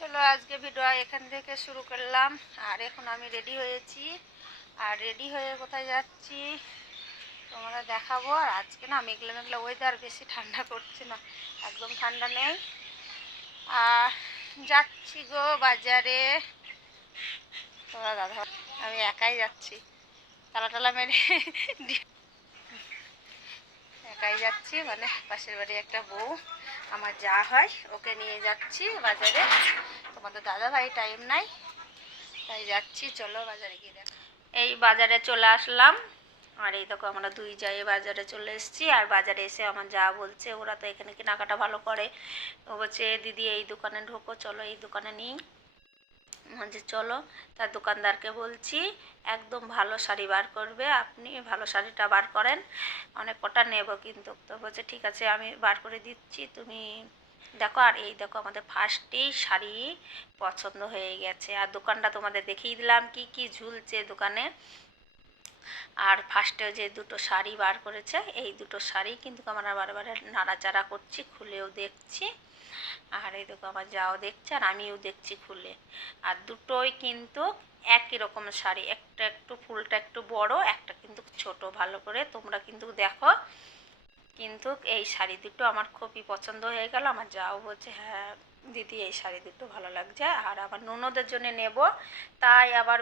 চলো আজকে ভিডিও এখান থেকে শুরু করলাম। আর এখন আমি রেডি হয়েছি, আর রেডি হয়ে কোথায় যাচ্ছি তোমরা দেখাবো। আর আজকে না মেঘলা মেঘলা ওয়েদার, বেশি ঠান্ডা করছে না, একদম ঠান্ডা নেই। আর যাচ্ছি গো বাজারে। তোমরা দাদা, আমি একাই যাচ্ছি, তালা টালা মেরে একাই যাচ্ছি, মানে পাশের বাড়ি একটা বউ আমার যা হয় ওকে নিয়ে যাচ্ছি বাজারে। তোমাদের দাদা ভাই টাইম নাই, তাই যাচ্ছি। চলো বাজারে গিয়ে দেখ। এই বাজারে চলে আসলাম, আর এই দেখো আমরা দুই যাই বাজারে চলে এসেছি। আর বাজারে এসে আমার যা বলছে, ওরা তো এখানে কেনাকাটা ভালো করে, ও বলছে দিদি এই দোকানে ঢোকো, চলো এই দোকানে নিই। যে চলো, তার দোকানদারকে বলছি একদম ভালো শাড়ি বার করবে, আপনি ভালো শাড়িটা বার করেন, অনেক কটা নেব কিন্তু। তো বলছে ঠিক আছে আমি বার করে দিচ্ছি, তুমি দেখো। আর এই দেখো আমাদের ফার্স্টেই শাড়ি পছন্দ হয়ে গেছে। আর দোকানটা তোমাদের দেখিয়ে দিলাম কি কি ঝুলছে দোকানে। আর ফার্স্টে যে দুটো শাড়ি বার করেছে, এই দুটো শাড়ি কিন্তু আমরা বারবার নাড়াচাড়া করছি, খুলেও দেখছি। আর এই দেখো আমার যাও দেখছে, আর আমিও দেখছি খুলে। আর দুটোই কিন্তু একই রকম শাড়ি, একটা একটু ফুলটা একটু বড়, একটা কিন্তু ছোট। ভালো করে তোমরা কিন্তু দেখো। কিন্তু এই শাড়ি দুটো আমার খুবই পছন্দ হয়ে গেল। আমার যাও বলছে হ্যাঁ দিদি এই শাড়ি দুটো ভালো লাগছে, আর আমার ননদের জন্য নেব, তাই আবার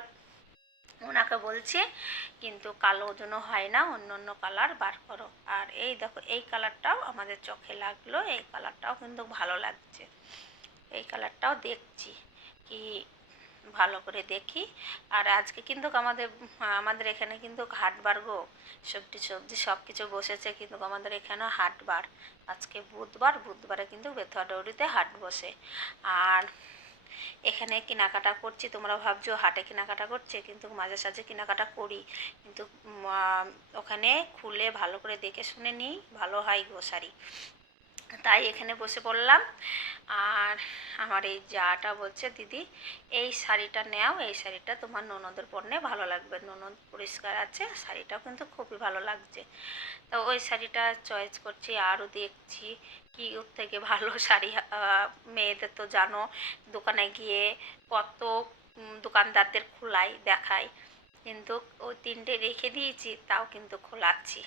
ওনাকে বলছি কিন্তু কালো যেন হয় না, অন্য অন্য কালার বার করো। আর এই দেখো এই কালারটাও আমাদের চোখে লাগলো, এই কালারটাও কিন্তু ভালো লাগছে, এই কালারটাও দেখছি কি ভালো করে দেখি। আর আজকে কিন্তু আমাদের এখানে কিন্তু হাটবার গো, সবজি সবজি সব কিছু বসেছে কিন্তু আমাদের এখানেও হাটবার। আজকে বুধবার, বুধবারে কিন্তু বেথুয়াডৌরিতে হাট বসে। আর এখানে কেনাকাটা করছি, তোমরা ভাবছো হাটে কেনাকাটা করছে, কিন্তু মাঝে সাঝে কেনাকাটা করি, কিন্তু ওখানে খুলে ভালো করে দেখে শুনে নিই, ভালো হয় গো শাড়ি, তাই এখানে বসে পড়লাম। আর আমার এই যাটা বলছে দিদি এই শাড়িটা নেও, এই শাড়িটা তোমার ননদের পরনে ভালো লাগবে, ননদ পরিষ্কার আছে, শাড়িটাও কিন্তু খুবই ভালো লাগছে। তো ওই শাড়িটা চয়েস করছি, আরও দেখছি কি ওর থেকে ভালো শাড়ি। মেয়েদের তো জানো দোকানে গিয়ে কত দোকানদারদের খোলাই দেখায়, কিন্তু ওই তিনটে রেখে দিয়েছি, তাও কিন্তু খোলাচ্ছি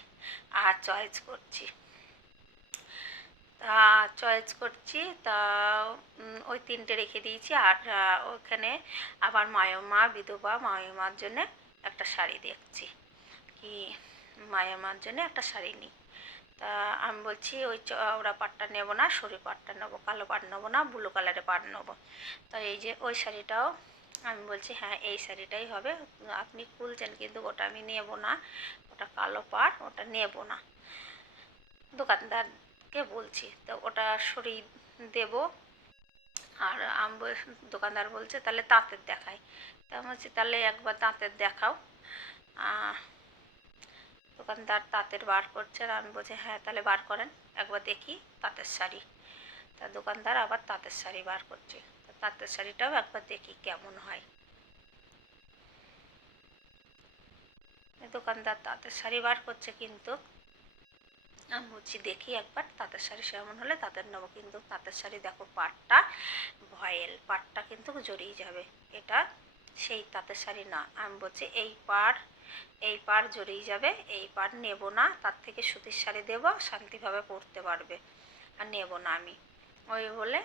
আর চয়েস করছি। তা চয়েস করছি, তা ওই তিনটে রেখে দিয়েছি। আর ওখানে আবার মায়মা বিধবা মায়মার জন্যে একটা শাড়ি দেখছি, কি মায়মার জন্য একটা শাড়ি নিই। তা আমি বলছি ওই চওড়া পাটটা নেবো না, সরু পাটটা নেবো, কালো পাট নেবো না, ব্লু কালারের পাট নেবো। তো এই যে ওই শাড়িটাও আমি বলছি হ্যাঁ এই শাড়িটাই হবে, আপনি খুলছেন কিন্তু ওটা আমি নেবো না, ওটা কালো পাট, ওটা নেবো না। দোকানদারকে বলছি, তো ওটা সরিয়ে দেব। আর দোকানদার বলছে তাহলে তাঁতের দেখাই, তা আমি বলছি তাহলে একবার তাঁতের দেখাও। দোকানদার তাঁতের বার করছে, আর আমি বলছি হ্যাঁ তাহলে বার করেন একবার দেখি তাঁতের শাড়ি। তা দোকানদার আবার তাঁতের শাড়ি বার করছে, তো তাঁতের শাড়িটাও একবার দেখি কেমন হয়। দোকানদার তাঁতের শাড়ি বার করছে, কিন্তু আমি বলছি দেখি একবার তাঁতের শাড়ি সেমন হলে তাঁতের নেবো। কিন্তু তাঁতের শাড়ি দেখো পাটটা ভয়েল, পাটটা কিন্তু জড়িয়ে যাবে, এটা সেই তাঁতের শাড়ি না। আমি বলছি এই পাড় জড়িয়ে যাবে, এই পাড় নেবো না, তার থেকে সুতির শাড়ি দেবো, শান্তিভাবে পরতে পারবে, আর নেবো না আমি। ওই বলে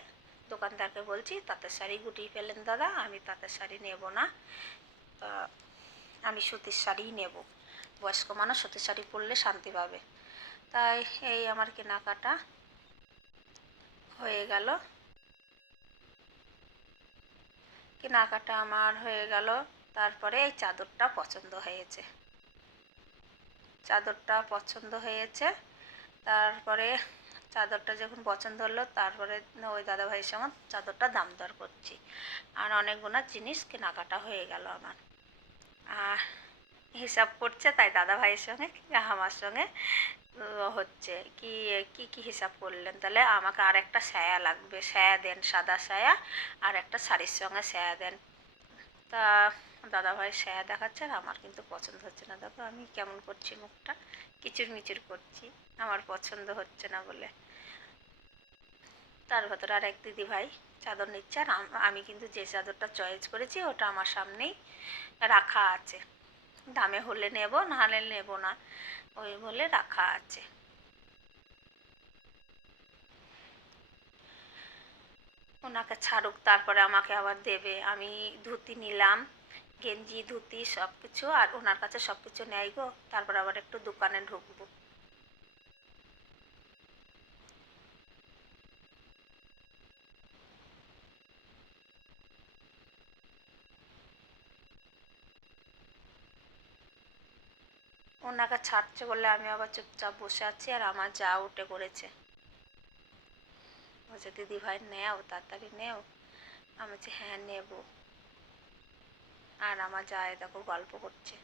দোকানদারকে বলছি তাঁতের শাড়ি গুটিয়ে ফেলেন দাদা, আমি তাঁতের শাড়ি নেবো না, তা আমি সুতির শাড়িই নেব, বয়স্ক মানুষ সুতির শাড়ি পরলে শান্তি পাবে। তাই এই আমার কেনাকাটা হয়ে গেল, কেনাকাটা আমার হয়ে গেল। তারপরে এই চাদরটা পছন্দ হয়েছে, চাদরটা পছন্দ হয়েছে। তারপরে চাদরটা যখন পছন্দ হলো, তারপরে ওই দাদাভাইয়ের সঙ্গে চাদরটা দাম দর করছি। আর অনেকগুলো জিনিস কেনাকাটা হয়ে গেল আমার। আর হিসাব করছে, তাই দাদাভাইয়ের সঙ্গে আমার সঙ্গে হচ্ছে কি কি কি হিসাব করলেন, তাহলে আমাকে আর একটা সায়া লাগবে, সায়া দেন, সাদা সায়া, আর একটা শাড়ির সঙ্গে সায়া দেন। তা দাদাভাই সায়া দেখাচ্ছেন, আমার কিন্তু পছন্দ হচ্ছে না। দেখো আমি কেমন করছি, মুখটা কিচির মিচির করছি, আমার পছন্দ হচ্ছে না বলে। তার ভেতরে আর এক দিদিভাই চাদর নিচ্ছে। আর আমি কিন্তু যে চাদরটা চয়েস করেছি ওটা আমার সামনেই রাখা আছে, দামে হলে নেব, না হলে নেব না, ওই বলে রাখা আছে। ওনাকে ছাড়ুক, তারপরে আমাকে আবার দেবে। আমি ধুতি নিলাম, গেঞ্জি ধুতি সব কিছু, আর ওনার কাছে সব কিছু নেয় গো, তারপর আবার একটু দোকানে ঢুকবো। ওনাকে ছাড়ছে বলে আমি আবার চুপচাপ বসে আছি, আর আমার যা উঠে পড়েছে, বলছে দিদি ভাই নেও, তাড়াতাড়ি নেও। আমি বলছি হ্যাঁ নেব। আর আমার যা দেখো গল্প করছে,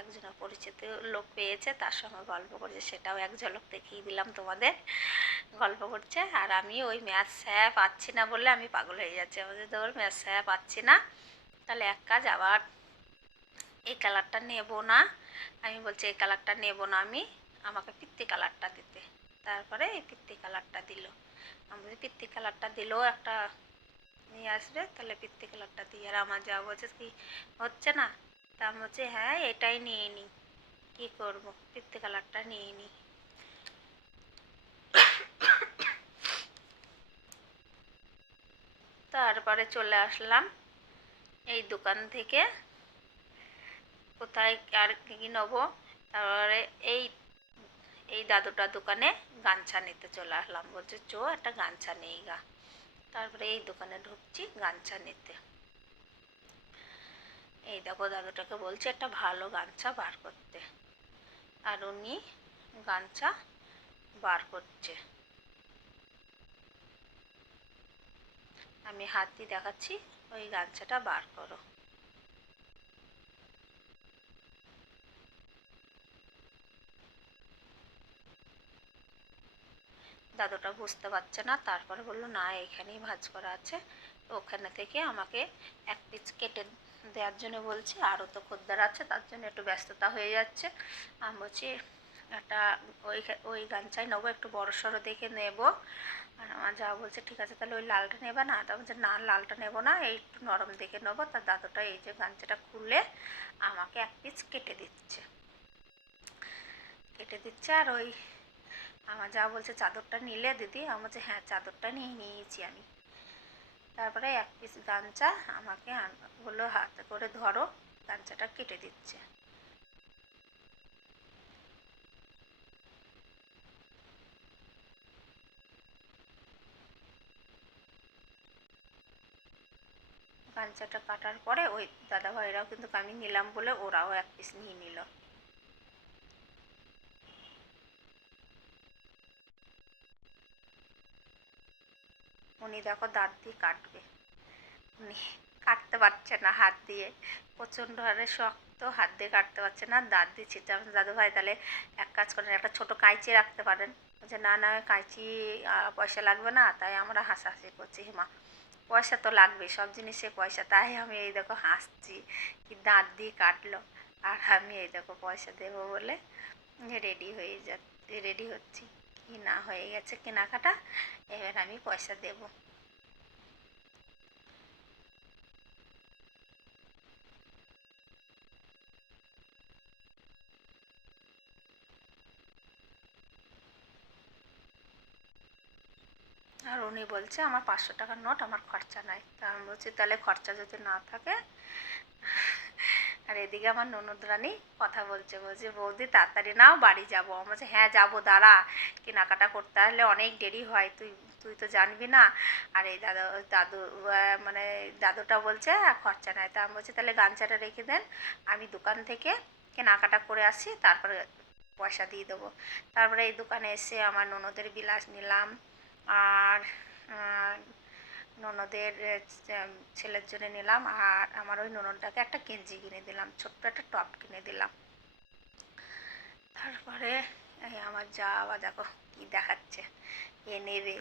একজন পরিচিত লোক পেয়েছে, তার সঙ্গে গল্প করছে, সেটাও এক ঝলক দেখিয়ে দিলাম তোমাদের। গল্প করছে, আর আমি ওই ম্যাচ স্যাপ পাচ্ছি না বলে আমি পাগল হয়ে যাচ্ছি। আমাদের তো ম্যাচ স্যাপ পাচ্ছি না, তাহলে এক কাজ, আবার এই কালারটা নেব না। আমি বলছি এই কালারটা নেব না, আমি আমাকে পিত্তি কালারটা দিতে। তারপরে এই পিত্তি কালারটা দিল। আমি বলছি পিত্তি কালারটা দিলেও একটা নিয়ে আসবে, তাহলে পিত্তি কালারটা দিই। আর আমার যা বলছে কি হচ্ছে না, তা আমি বলছি হ্যাঁ এটাই নিয়ে নিই, কী করবো, পিত্তি কালারটা নিয়ে নিই। তারপরে চলে আসলাম এই দোকান থেকে, কোথায় আর কী নেবো। তারপরে এই এই দাদুটার দোকানে গামছা নিতে চলে আসলাম। বলছে চো একটা গামছা নেই গা। তারপরে এই দোকানে ঢুকছি গামছা নিতে। এই দেখো দাদুটাকে বলছে একটা ভালো গামছা বার করতে, আর উনি গামছা বার করছে। আমি হাত দিয়ে দেখাচ্ছি, ওই গামছাটা বার করো। দাদুটা বুঝতে পারছে না, তারপরে বললো না এখানেই ভাঁজ করা আছে। তো ওখানে থেকে আমাকে এক পিস কেটে দেওয়ার জন্য বলছি, আরও তো খদ্দের আছে, তার জন্য একটু ব্যস্ততা হয়ে যাচ্ছে। আমি বলছি একটা ওই ওই গামছাই নেবো, একটু বড় সড়ো দেখে নেব। আর আমার যা বলছে ঠিক আছে তাহলে ওই লালটা নেবে না, তা বলছে না লালটা নেবো না, এই একটু নরম দেখে নেবো। তার দাদুটা এই যে গামছাটা খুলে আমাকে এক পিস কেটে দিচ্ছে। আর ওই আমার যা বলছে চাদরটা নিলে দিদি, আমি বলছি হ্যাঁ চাদরটা নিয়ে নিয়েছি আমি। তারপরে এক পিস গামছা আমাকে বললো হাতে করে ধরো, গামছাটা কেটে দিচ্ছে। গামছাটা কাটার পরে ওই দাদাভাইরাও কিন্তু আমি নিলাম বলে ওরাও এক পিস নিয়ে নিল। উনি দেখো দাঁত দিয়ে কাটবে, উনি কাটতে পারছে না হাত দিয়ে, প্রচণ্ড হারে শক্ত, হাত দিয়ে কাটতে পারছে না, দাঁত দিয়ে ছিটছে। দাদু ভাই তাহলে এক কাজ করেন, একটা ছোটো কাঁচি রাখতে পারেন। বলছে না না কাঁচি পয়সা লাগবে না। তাই আমরা হাসাহাসি করছি, হেমা পয়সা তো লাগবে, সব জিনিসে পয়সা। তাই আমি এই দেখো হাসছি, কি দাঁত দিয়ে কাটলো, আর আমি এই দেখো পয়সা দেবো বলে রেডি হচ্ছি। কি না হয়ে গেছে কেনাকাটা, এবার আমি পয়সা দেবো। আর উনি বলছে আমার 500 টাকার নোট, আমার খরচা নাই। তা আমি বলছি তাহলে খরচা যদি না থাকে। আর এদিকে আমার ননদ রানী কথা বলছে, বলছে বৌদি তাড়াতাড়ি নাও বাড়ি যাবো। আমার বলছে হ্যাঁ যাবো, দাঁড়া, কেনাকাটা করতে আসলে অনেক দেরি হয়, তুই তুই তো জানবি না। আর এই দাদু মানে দাদুটা বলছে খরচা নাই। তা আমি বলছি তাহলে গামছাটা রেখে দেন, আমি দোকান থেকে কেনাকাটা করে আসি, তারপরে পয়সা দিয়ে দেবো। তারপরে এই দোকানে এসে আমার ননদের বিলাস নিলাম, আর ননদের ছেলের জন্য নিলাম, আর আমার ওই ননদটাকে একটা গেঞ্জি কিনে দিলাম, ছোট্ট একটা টপ কিনে দিলাম। তারপরে এই আমার যা আবার দেখো কী দেখাচ্ছে, এ নেবে।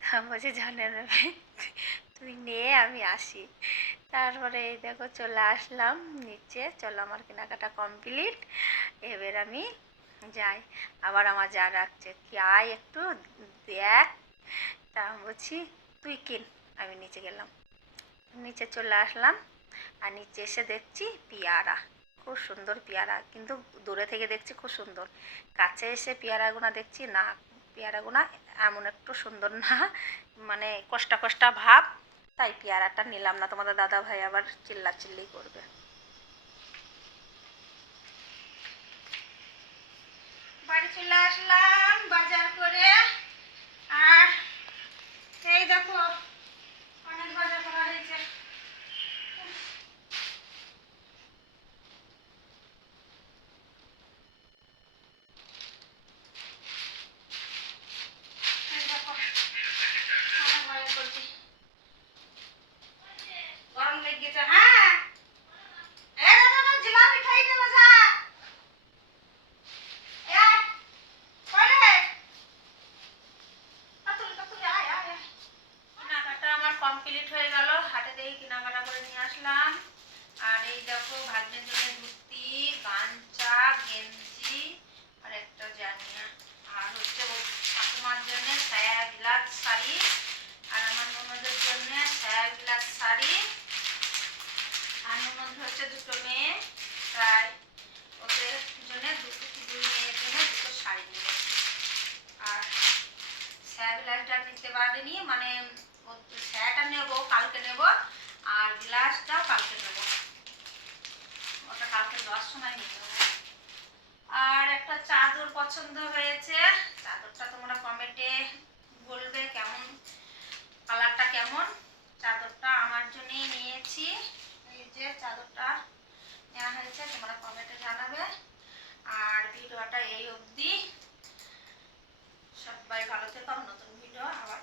তা বলছে জানে নেবে, তুই নে আমি আসি। তারপরে এই দেখো চলে আসলাম নিচে, চলো আমার কেনাকাটা কমপ্লিট, এবার আমি যাই। আবার আমার যা রাখছে কি আয় একটু দেখ। তা বলছি তুই কিন, আমি নিচে গেলাম, নিচে চলে আসলাম। আর নিচে এসে দেখছি পেয়ারা, খুব সুন্দর পেয়ারা, কিন্তু দূরে থেকে দেখছি খুব সুন্দর, কাছে এসে পেয়ারাগুনা দেখছি না, পেয়ারাগুনা এমন একটু সুন্দর না, মানে কষ্টা কষ্টা ভাব। তাই পেয়ারাটা নিলাম না, তোমাদের দাদা ভাই আবার চিল্লাচিল্লি করবে। বাড়ি চলে আসলাম বাজার করে। আর এই দেখো অনেক বাজার করা হয়েছে। এই দেখো অনেক বাজার করছি, গরম লেগেছে। হ্যাঁ এই দাদা জিলাপি খাইতে বসা। এই কইলে তাতুলি আয় আয় আয়। কেনাকাটা আমার কমপ্লিট হয়ে গেল, হাটে থেকে কেনাকাটা করে নিয়ে আসলাম। আর এই দেখো ভাগ্নের জন্য ধুতি, গামছা, গেঞ্জি আর একটা জাঙ্গিয়া, আর হচ্ছে ঠাকুমার জন্য সায়া গ্লাস শাড়ি, আর আমার ননদের জন্য সায়া গ্লাস শাড়ি, আর ননদ হচ্ছে দুটো মেয়ে, প্রায় ওদের জন্য দুই মেয়ের জন্য দুটো শাড়ি নিয়ে। আর সায়া গ্লাসটা নিতে পারিনি, মানে সায়াটা নেবো কালকে নেব, আর গ্লাসটাও কালকে নেব, ওটা কালকে 10 সময় নিতে হবে। আর একটা চাদর পছন্দ হয়েছে, চাদরটা তোমরা কমেন্টে বলবে কেমন, কালারটা কেমন। চাদরটা আমার জন্যই নিয়েছি, এই যে চাদরটা নেওয়া হয়েছে, তোমরা কমেন্টে জানাবে। আর ভিডিওটা এই অবধি, সবাই ভালো থেকো, নতুন ভিডিও আবার